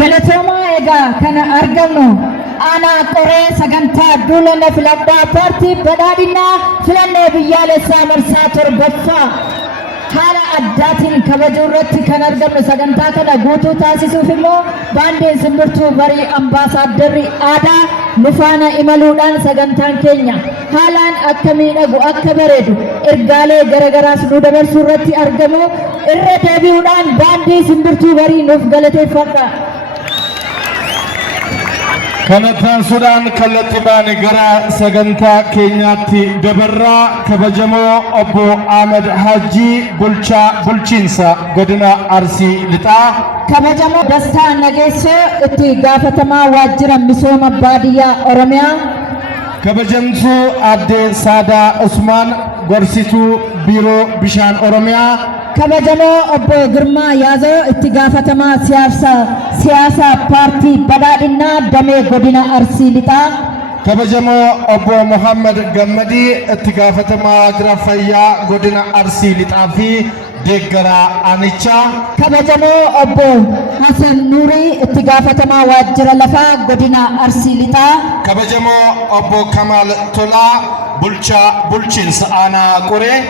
Galatoma ega kana argamnu ana qore saganta dulana filadda parti badadina filanne biyale samarsa torbaffa hala addatin kabajurratti kan argamnu saganta kana guutu taasisuuf immoo baandeen simbirtuu barii ambaasaaddarri aadaa nufaana imaluudhaan sagantaan keenya haalaan akka miidhagu akka bareedu ergaalee garagaraas nu dabarsuu irratti argamu irra deebi'uudhaan baandii simbirtuu barii nuuf galateeffadha. Kanatan Sudan kallatibaan gara sagantaa keenyaatti dabarraa kabajamoo obbo Ahmed Haji bulchiinsa godina Arsii Lixaa kabajamoo Dastaa Nageessoo itti gaafatamaa waajjira misooma baadiyyaa Oromiyaa kabajamtuu Aadde Saadaa Usmaan gorsituu biiroo bishaan Oromiyaa kabajamoo obbo Girmaa Yaazoo itti gaafatamaa siyaasa paartii badhaadhinaa damee godina Arsii Lixaa kabajamoo obbo Muhammad Gammadii itti gaafatamaa waajjira fayyaa godina Arsii Lixaa fi deeggaraa aanichaa kabajamoo obbo Hasan Nuurii itti gaafatamaa waajjira lafaa godina Arsii Lixaa kabajamoo obbo Kamal Tolaa bulchiinsa aanaa Qoree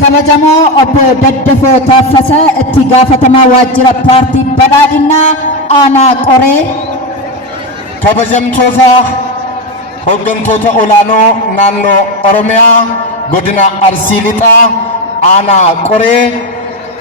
kabajamoo obbo Daddafoo Taaffasaa itti gaafatamaa waajjira paartii badhaadhinaa aanaa Qoree kabajamtoota hooggantoota olaanoo naannoo Oromiyaa godina Arsii Lixaa aanaa Qoree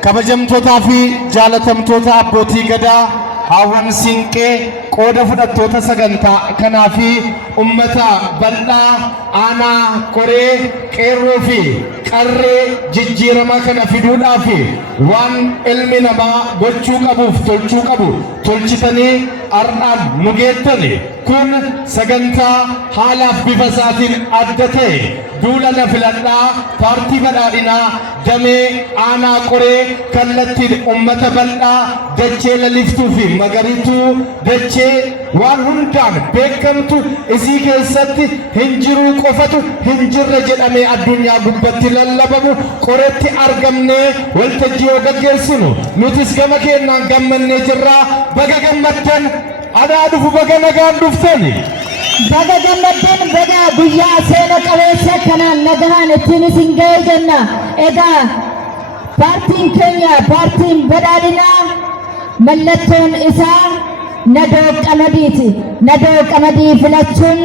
kabajamtootaa fi jaalatamtoota abbootii gadaa hawan siinqee qooda fudhattoota sagantaa kanaa fi ummata bal'aa aanaa Qoree qeerroo fi qarree jijjiirama kana fiduudhaaf waan ilmi namaa gochuu qabuuf tolchuu qabu tolchitanii ardhaan mugeettani kun sagantaa haalaaf bifa isaatiin adda ta'e duulana filadhaa paartii badhaadhinaa damee aanaa Qoree kallattiin ummata bal'aa dachee laliftuu fi magariituu dachee waan hundaan beekamtu isii keessatti hinjiruu qofatu hinjirre jedhamee addunyaa gubbatti lallabamu Qoreetti argamnee waltajjii yoo gaggeessinu nutis gama keenyaan gammannee jirraa baga gammaddan adaa dhufu baga nagaan dhuftani baga gammaddan baga guyyaa seena qabeessa kanaan nagahaan ittiin isin ga'e jenna egaa paartiin keenya paartiin badhaadhinaa mallattoon isaa nadoo qamadiiti nadoo qamadii filachuun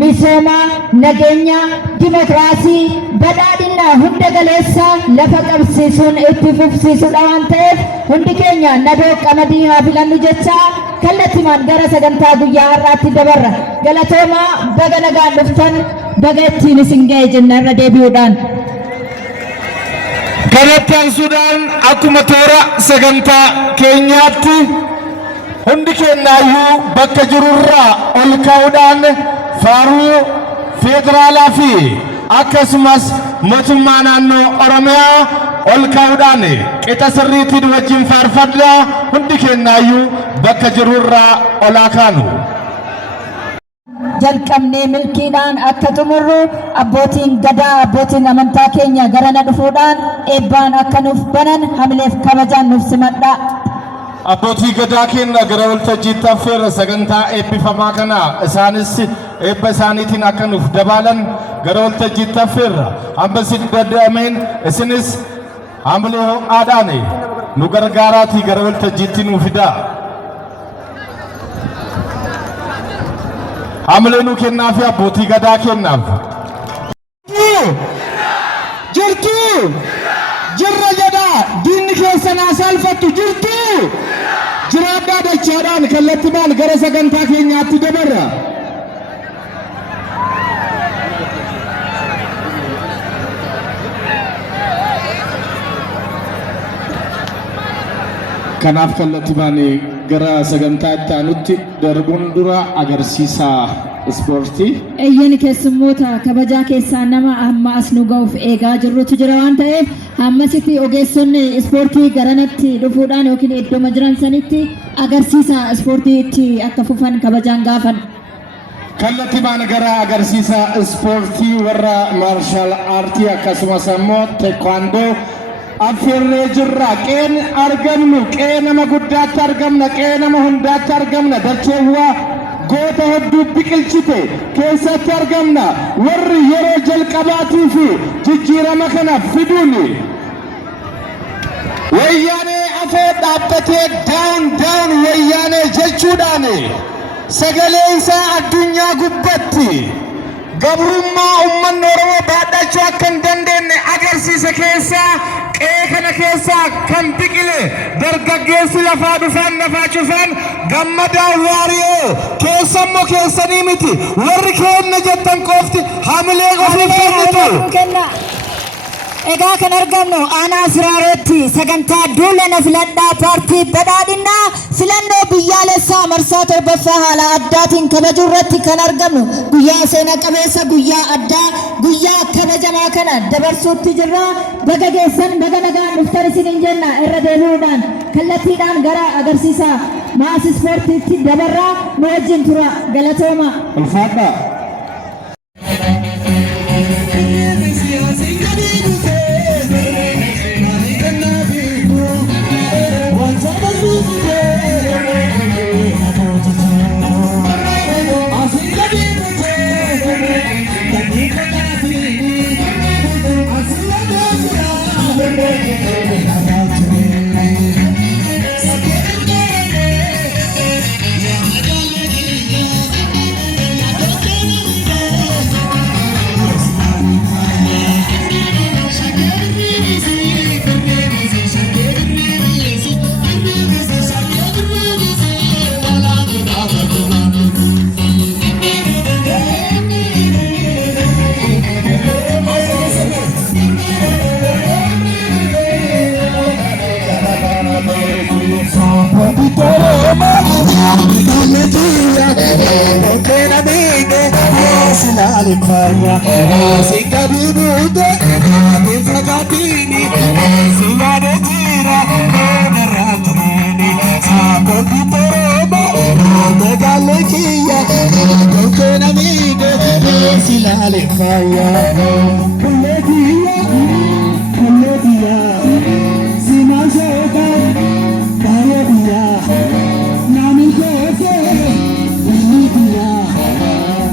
misooma nageenya dimokiraasii badhaadhinaa hunda galeessa lafa qabsiisuun itti fufsiisuudha waan ta'eef hundi keenya nadoo qamadii haa filannu jecha kallattimaan gara sagantaa guyyaa har'aatti dabarra galatoomaa baga nagaan dhuftan baga ittiin isin ga'e jenna irra deebi'uudhaan. Kanattaan Sudaan akkuma toora sagantaa keenyaatti hundi keenyaayyuu bakka jirurraa ol ka'uudhaan faaruu federaalaa fi akkasumas mootummaa naannoo Oromiyaa ol ka'uudhaan qixa sirriitiin wajjin faarfadhaa hundi keenyaayyuu bakka jirurraa ol kaanu. jalqabnee milkiidhaan akka xumurru abbootiin gadaa abbootiin amantaa keenya garana dhufuudhaan eebbaan akka nuuf banan hamileef kabajaan nuuf simadhaa. Abbootii gadaa keenya gara waltajjiitti affeerra sagantaa eebbifamaa kana isaanis eebba isaaniitiin akka nuuf dabalan gara waltajjiitti affeerra hamba isin danda'ameen isinis hamilee ho'aadhaan nu gargaaraatii gara waltajjiitti nuuf fidaa. Hamilee nu kennaa fi abbootii gadaa kennaaf. Jirtu jirra jedhaa diinni keessan salphattu jirtu jiraadhaa dachaadhaan kallattimaan gara sagantaa keenyaatti dabarra. Kanaaf kallattimaan gara sagantaa itti aanutti darbuun dura agarsiisa ispoortii. Eeyyani keessummoota kabajaa keessaa nama amma as nu ga'uuf eegaa jirrutu jira waan ta'eef ammasitti ogeessonni ispoortii garanatti dhufuudhaan yookiin iddoo jiran sanitti agarsiisa ispoortiitti akka fufan kabajaan gaafan. Kallattimaan gara agarsiisa ispoortii warra maarshaal aartii akkasumas immoo teekwaandoo affeerree jirra. Qeen argamnu qee nama guddaatti argamna, qee nama hundaatti argamna. Dacheewwaa goota hedduu biqilchite keessatti argamna. Warri yeroo jalqabaatii fi jijjiirama kana fiduuni wayyaanee afee dhaabbatee daawun wayyaanee jechuudhaani sagalee isaa addunyaa gubbatti gabrummaa uummanni Oromoo baadhachuu akka hin dandeenye agarsiisa keessaa qe'ee kana keessaa kan biqile dargaggeessi lafaa dhufan lafaa cufan gammadaa waariyoo keessammoo keessanii miti warri kenna jettan qofti hamilee ofiif kennitu. Egaa kan argamnu aanaa Siraareetti sagantaa duulana filadhaa paartii badhaadhinaa filannoo biyyaalessaa marsaa torbaffaa haala addaatiin kabajuu irratti kan argamnu guyyaa seena qabeessa guyyaa addaa guyyaa kabajamaa kana dabarsuutti jirra. Baga geessan baga nagaan dhuftan isin jenna. Irra deebi'uudhaan kallattiidhaan gara agarsiisa maas ispoortiitti dabarraa nu wajjin tura. Galatooma. Ulfaadha. Alifaya, Sikabude, Fakatini, Sugade Tira, Ratini, Sapotoroba, the Galakia, Coconamide, Sila Alifaya, Coletia, Coletia, Simasota, Parabia, Nami Kose, Nidia,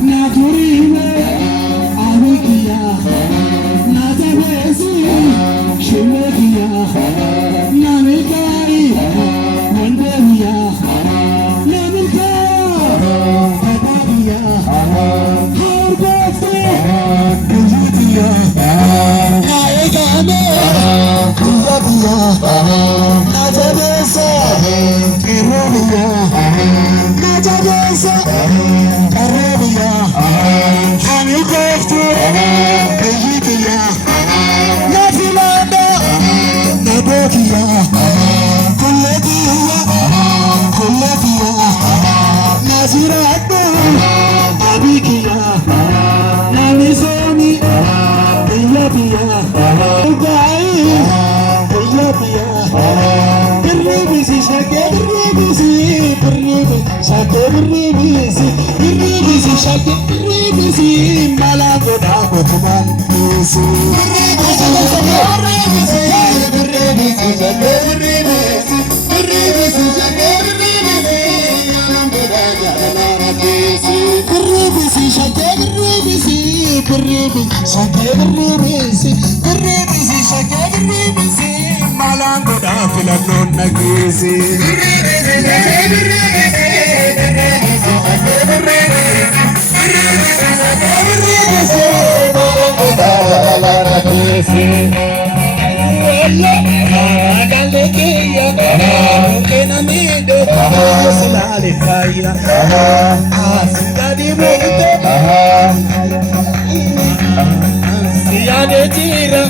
Naturina. Siya de tira,